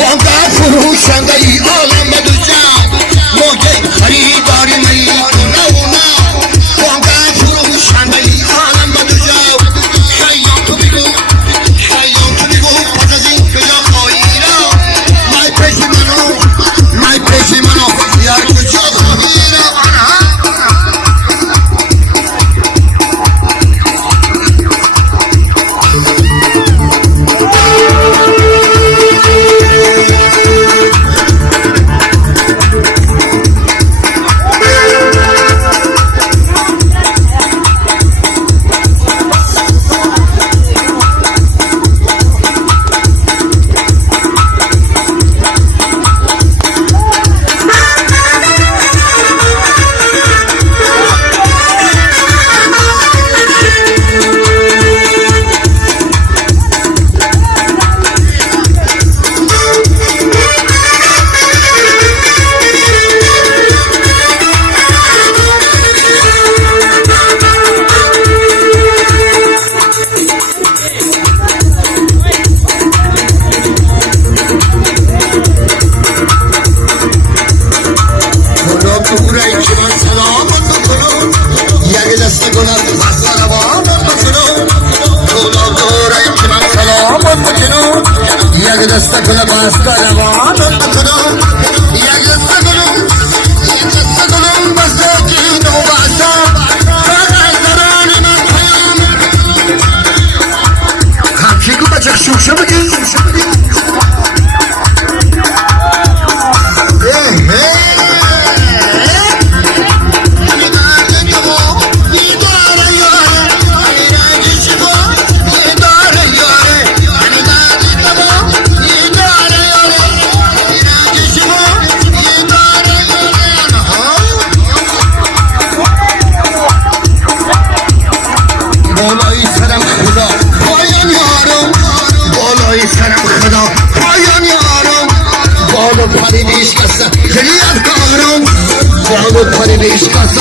بانگا فروشنده ای عالم بدوشم موجه خریداری می کنه اونا بانگا فروشنده ای عالم بدوشم شیان تو بگو پس از این کجا خواهی را مای پیشی منو یار کجا خواهی را یک دسته کنه باستا روانم بکنم یک دسته کنم بساکی دو باستا فقط دران من پیام همچی که بچه شوشه بگی پری بیش کسا خیلی از کارم باید پری بیش کسا